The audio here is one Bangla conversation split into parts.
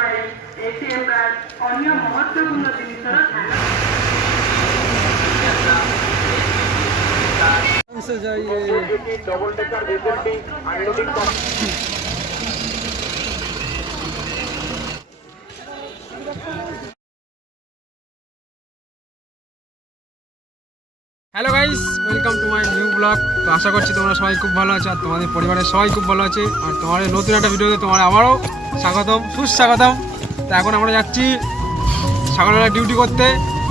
ମୋବାଇଲ ATM କାର୍ଡ ଅନ୍ୟ ମହତ୍ତ୍ୱପୂର୍ଣ୍ଣ ଜିନିଷର ଧ୍ୟାନ ଡବଲ ଡେକର ଭେସେଲଟି unloading hello guys, welcome to my new blog. তো আশা করছি তোমরা সবাই খুব ভালো আছো আর তোমাদের পরিবারের সবাই খুব ভালো আছে। আর তোমাদের নতুন একটা ভিডিওতে তোমার আবারও স্বাগতম, সুস্বাগতম। তো এখন আমরা যাচ্ছি সকালবেলা ডিউটি করতে।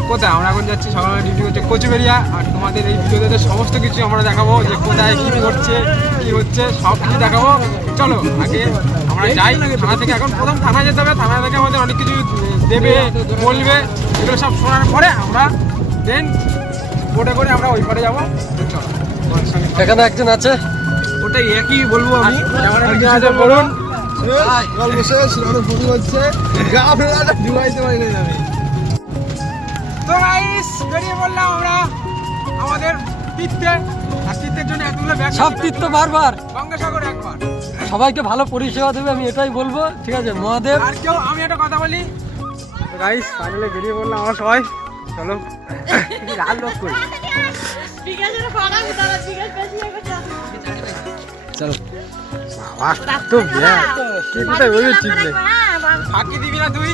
কোথায় আমরা এখন যাচ্ছি সকালবেলা ডিউটি করতে কোচবিহার। আর তোমাদের এই ভিডিওতে সমস্ত কিছু আমরা দেখাবো, যে কোথায় কী করছে কী হচ্ছে সব কিছু দেখাবো। চলো আগে আমরা যাই থানা থেকে। এখন প্রথম থানায় যেতে হবে, থানা থেকে আমাদের অনেক কিছু দেবে বলবে, এগুলো সব শোনার পরে আমরা দেন বোটে করে আমরা ওই পারে যাবো। এখানে একজন আছে, ওটাই একই বলবো আমি। একজন আছে বলুন, তো গাইস বেরিয়ে বললাম আমরা আমাদের তীর্থে। আর তীর্থের জন্য এতগুলো ব্যাগ, সব তীর্থ বারবার গঙ্গাসাগর একবার। সবাইকে ভালো পরিষেবা দেবে, আমি এটাই বলবো। ঠিক আছে মহাদেব। আর কেউ আমি একটা কথা বলি, গাইস ফাইনালি বেরিয়ে বললাম আমরা সবাই। চলো লাল লোক কই চলো তো কোথায় বলবি ঠিক নেই। ফাঁকি দিবি না তুই,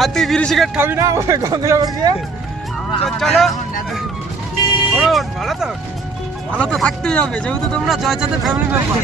আর তুই বিড়ি সিগারেট খাবি না ওই গঙ্গাসাগর গিয়ে। চলো ভালো তো, ভালো তো থাকতেই হবে, যেহেতু তোমরা জয়চাঁদের ফ্যামিলি মেম্বার।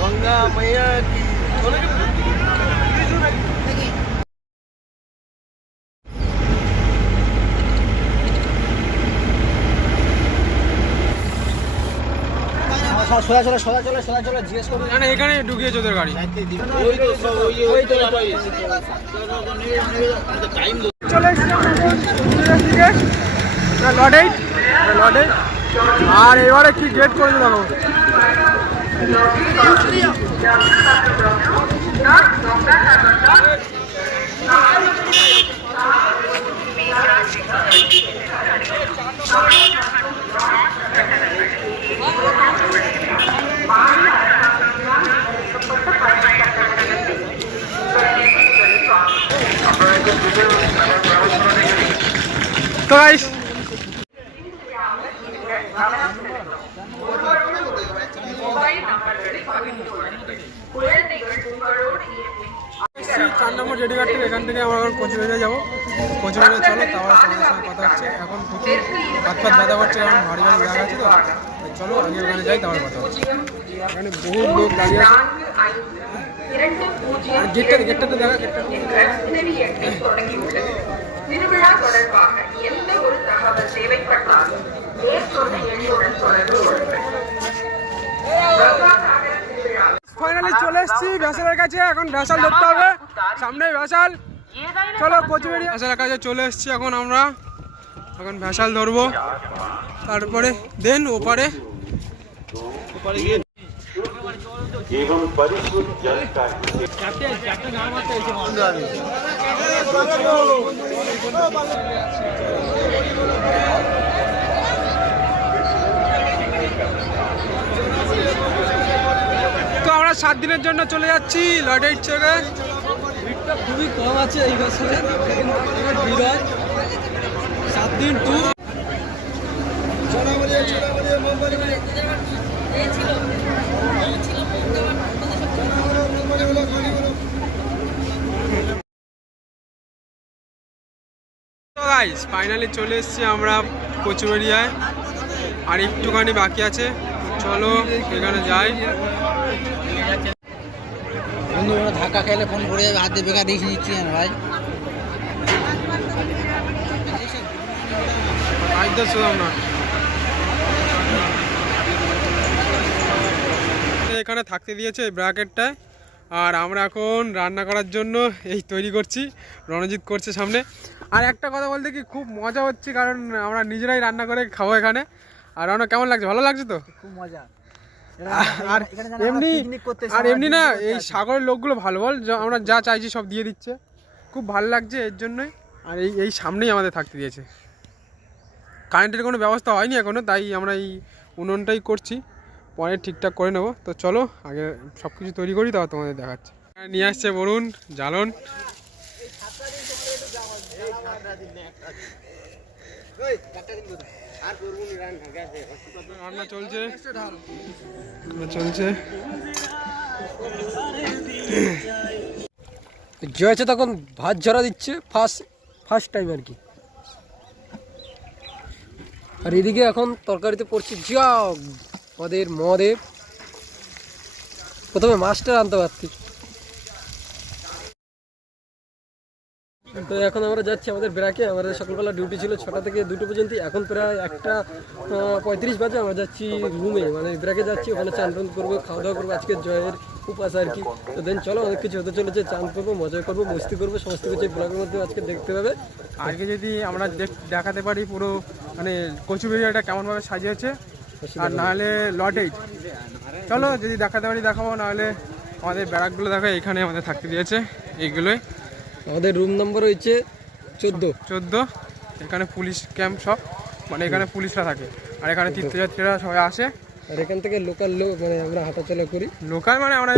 गंगा मैया की জিজ্ঞেস করুন। না এখানে ঢুকিয়েছে ওদের গাড়ি। চলে লডে আর এবারে কি গেট করে দেখো। তো গাইস கவனம் செலுத்தும். ஒருவருடன் ஒருவர் மொபைல் நம்பர்களை பகிர்ந்து கொள்ளுங்கள். குழந்தைகள் உங்களோடு இருப்பின் 4 নম্বর রেডিঘাট থেকে এখান থেকে আমরা এখন কোচবিহারে যাবো। কোচবিহারে চলো, তারপরে তোমাদের সঙ্গে কথা হচ্ছে। এখন প্রচুর হাত পাত ব্যথা করছে, কারণ ভারী ভারী ব্যাগ আছে তো। চলো আগে ওখানে যাই, তারপরে কথা হচ্ছে। এখানে বহু লোক দাঁড়িয়ে আছে। আর গেটটাতে দেখা, গেটটা திருவிழா தொடர்பாக எந்த ஒரு தகவல் தேவைப்பட்டாலும் மேற்கொண்ட எண்ணுடன் தொடர்பு கொள்ளுங்கள். கங்காசாகர திருவிழா ফাইনালি চলে এসেছি ভ্যাসালের কাছে। এখন ভ্যাসাল ধরতে হবে, সামনে ভ্যাসাল। চলো কোচবিহারি ভ্যাসালের কাছে চলে এসেছি। এখন আমরা ভ্যাসাল ধরবো, তারপরে দেন ওপারে গিয়ে एवं परिशुद्ध जल का তো আমরা 7 দিনের জন্য চলে যাচ্ছি লটের থেকে। ভিড়টা খুবই কম আছে এই বছরে, ভিড় হয় 7 দিন ট্যুর। গাইস ফাইনালি চলে এসেছি আমরা কোচবিহারিয়ায়, আর একটুখানি বাকি আছে। চলো এখানে যাই। বন্ধুরা ধাক্কা খেলে ফোন করে যাবে, হাতে বেকার দেখিয়ে দিচ্ছি না ভাই। এখানে থাকতে দিয়েছে এই ব্র্যাকেটটায়, আর আমরা এখন রান্না করার জন্য এই তৈরি করছি। রণজিৎ করছে সামনে। আর একটা কথা বলতে কি, খুব মজা হচ্ছে, কারণ আমরা নিজেরাই রান্না করে খাবো এখানে। আর রণ কেমন লাগছে? ভালো লাগছে তো? খুব মজা। আর এমনি না, এই সাগরের লোকগুলো ভালো, বল, আমরা যা চাইছি সব দিয়ে দিচ্ছে। খুব ভালো লাগছে এর জন্যই। আর এই সামনেই আমাদের থাকতে দিয়েছে। কারেন্টের কোনো ব্যবস্থা হয়নি এখনও, তাই আমরা এই উনুনটাই করছি। পরে ঠিকঠাক করে নেবো। তো চলো আগে সব কিছু তৈরি করি, তারপর তোমাদের দেখাচ্ছি। নিয়ে আসছে বরুণ জ্বালন। রান্না চলছে। যে হচ্ছে তখন ভাত ঝরা দিচ্ছে, ফার্স্ট টাইম আর কি। আর এদিকে এখন তরকারিতে পড়ছে যা মদের। প্রথমে মাছটা আনতে পারতি। তো এখন আমরা যাচ্ছি আমাদের ব্র্যাকে। আমাদের সকালবেলা ডিউটি ছিল 6টা থেকে 2টো পর্যন্ত। এখন প্রায় 1:35 বাজে। আমরা যাচ্ছি রুমে, মানে ব্র্যাকে যাচ্ছি। ওখানে চান টান করবো, খাওয়া দাওয়া করবো। আজকে জয়ের উপাস আর কি। তো দেন চলো, অনেক কিছু হতে চলেছে। চান করবো, মজা করবো, মস্তি করবো, সমস্ত কিছু এই ব্লগের মধ্যে আজকে দেখতে পাবে। আজকে যদি আমরা দেখাতে পারি পুরো, মানে কোচবিহারটা কেমনভাবে সাজিয়েছে, আর নাহলে লটেজ। চলো যদি দেখাতে পারি দেখাবো, নাহলে আমাদের ব্যারাকগুলো দেখো, এখানে আমাদের থাকতে দিয়েছে এইগুলোই। আমাদের রুম নম্বর হয়েছে 14। এখানে পুলিশ ক্যাম্প সব, মানে এখানে পুলিশরা থাকে। আর এখানে তীর্থযাত্রীরা সবাই আসে। আর এখান থেকে লোকাল লোক, মানে আমরা হাঁটাচলা করি। লোকাল মানে আমরা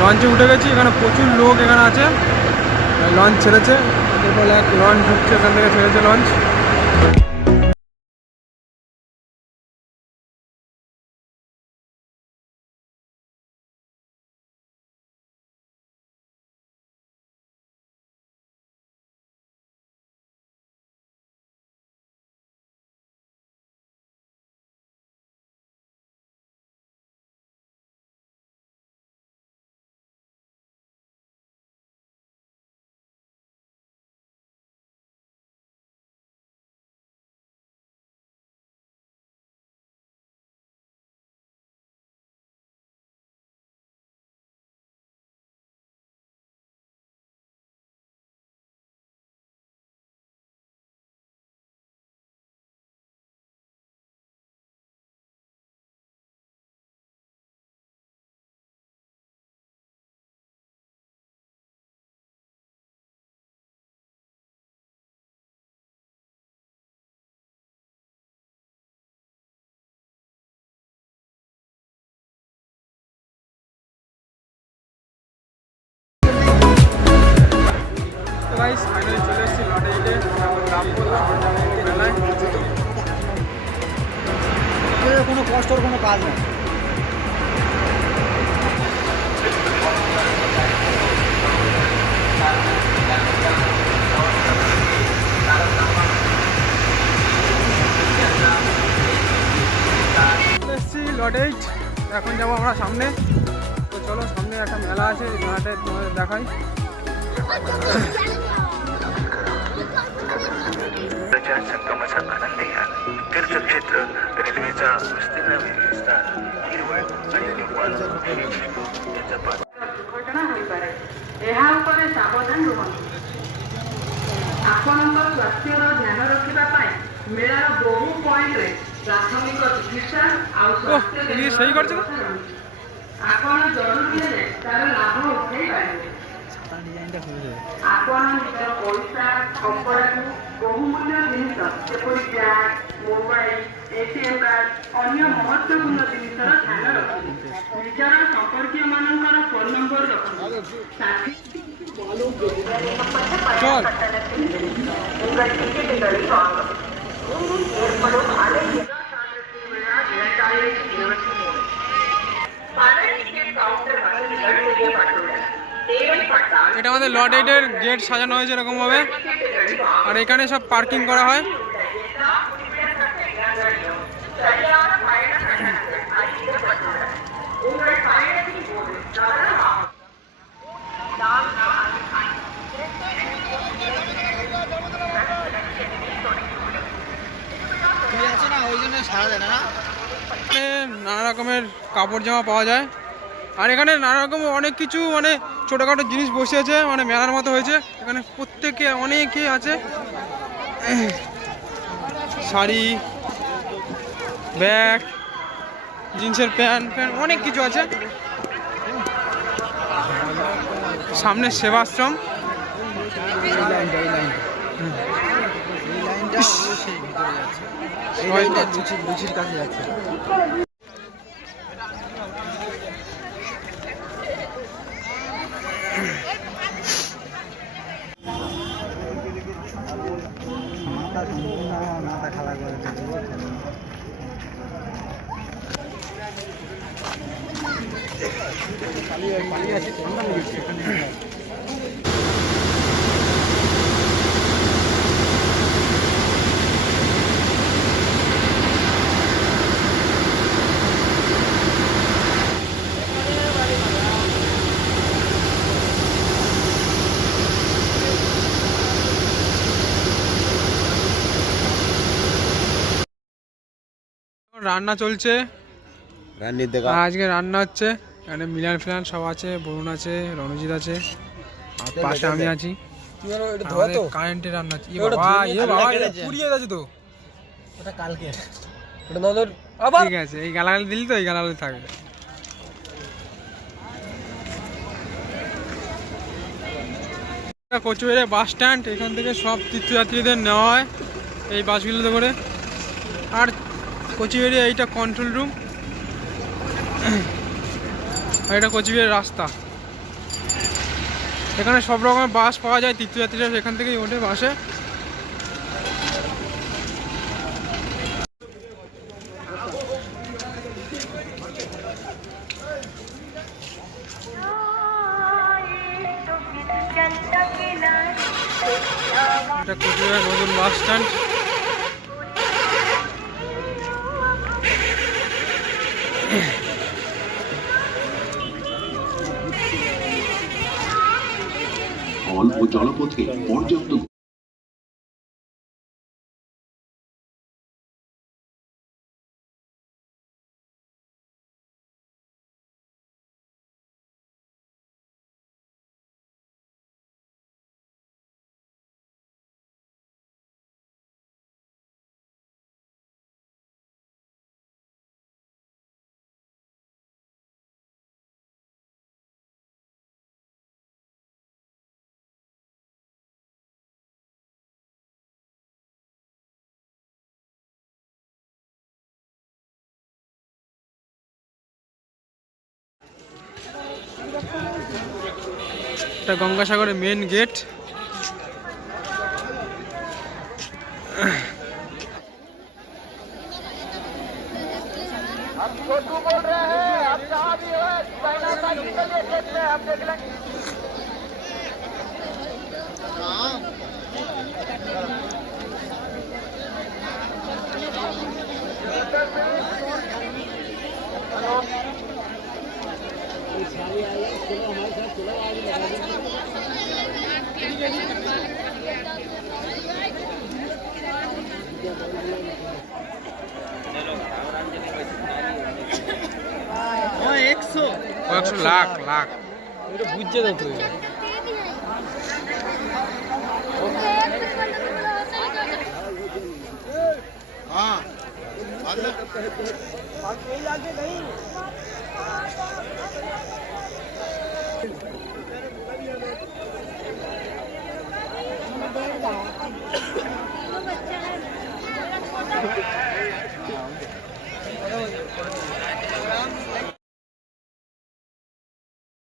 লঞ্চে উঠে গেছি। এখানে প্রচুর লোক এখানে আছে। লঞ্চ ছেড়েছে, এরপর এক লঞ্চ ঢুকছে, এখান থেকে ছেড়েছে লঞ্চ। কোনো কষ্টর কোনো কাজ না। এসছি লট 8, এখন যাবো আমরা সামনে। তো চলো, সামনে একটা মেলা আছে, এই মেলাটা তোমাদের দেখাই। संगमाचा आनंद घ्या. तीर्थक्षेत्र रेल्वेचा विस्तीर्ण विस्तार हिरवळ आणि निर्मळ याचा ଦୁର୍ଘଟଣା ହୋଇପାରେ। ଏହା ଉପରେ ସାବଧାନ ରୁହନ୍ତୁ। ଆପଣଙ୍କ ସ୍ୱାସ୍ଥ୍ୟର ଧ୍ୟାନ ରଖିବା ପାଇଁ ମେଳାର ବହୁ ପଏଣ୍ଟରେ ପ୍ରାଥମିକ ଚିକିତ୍ସା ଆଉ ସ୍ୱାସ୍ଥ୍ୟ ଇଏ ସେଇ କରିଛି ତ? ବ୍ୟବସ୍ଥା ରହିଛି। ଆପଣ ଜରୁରୀ ହେଲେ ତାର ଲାଭ ଉଠାଇ ପାରିବେ। ଆପଣ ନିଜର ପଇସା, କପଡ଼ାକୁ ବହୁମୂଲ୍ୟ ଜିନିଷ ଯେପରି ବ୍ୟାଗ୍, ମୋବାଇଲ, ATM କାର୍ଡ, ଅନ୍ୟ ମହତ୍ୱପୂର୍ଣ୍ଣ ଜିନିଷର ଧ୍ୟାନ ରଖନ୍ତୁ। ନିଜର ସମ୍ପର୍କୀୟମାନଙ୍କର ଫୋନ୍ ନମ୍ବର ରଖନ୍ତୁ। চল உங்கள் டிக்கெட்டுகளை வாங்கவும். இனி ஏற்படும் அலையில் திருவிழா 2023 பல டிக்கெட் கவுண்டர் வசதிகள் செய்யப்பட்டுள்ளன. தேவைப்பட்டால் এটা আমাদের লট 8 এর গেট সাজানো হয়েছে এরকম ভাবে, டிக்கெட்டுகளை வாங்கவும். আর এখানে সব পার্কিং করা হয়। எல்லா குறிப்பிடத்தக்க இடங்களிலும் சரியான பயண கட்டணங்கள் அறிவிக்கப்பட்டுள்ளன. உங்கள் பயணத்தின் போது கவனமாகவும் এখানে নানা রকমের কাপড় জামা পাওয়া যায়, আর এখানে নানা রকম অনেক কিছু মানে ছোটোখাটো জিনিস বসে আছে, মানে মেলার মতো হয়েছে। এখানে প্রত্যেকে অনেকে আছে, শাড়ি, ব্যাগ, জিন্সের প্যান্ট অনেক কিছু আছে। সামনে সেবাশ্রম, লুচির কাছে যাচ্ছে। মাথা খালা করে পালিয়ে আছে, ঠান্ডা লেগেছে এখানে। রান্না চলছে, রান্নির দেখা আর আজকে রান্না হচ্ছে। এখানে মিলান ফিলান সব আছে, বরুণ আছে, রণজিৎ আছে, আর পাশে আমি আছি। এটা ধোয়া তো? কারেন্টে রান্না হচ্ছে। ওটা বাবা, ধুয়ে এটা পুড়িয়ে গেছে তো। ওটা কালকে। ওটা নজর আবার ঠিক আছে, এই গালাগালি দিলি তো, এই গালাগালি থাকবে। কচুবেড়িয়া বাস স্ট্যান্ড, এখান থেকে সব তীর্থযাত্রীদের নেওয়া হয় এই বাসগুলোতে করে। আর কচুবেড়িয়া এইটা কন্ট্রোল রুম, আর এটা কোচবিহারের রাস্তা। এখানে সব রকমের বাস পাওয়া যায়, তীর্থযাত্রীরা এখান থেকেই ওঠে বাসে। এটা কোচবিহারের নতুন বাস স্ট্যান্ড। স্থল ও জলপথে পর্যাপ্ত এটা গঙ্গাসাগরের মেন গেট। কয়েকশো লাখ লাখ এটা বুঝছে না তো हाँ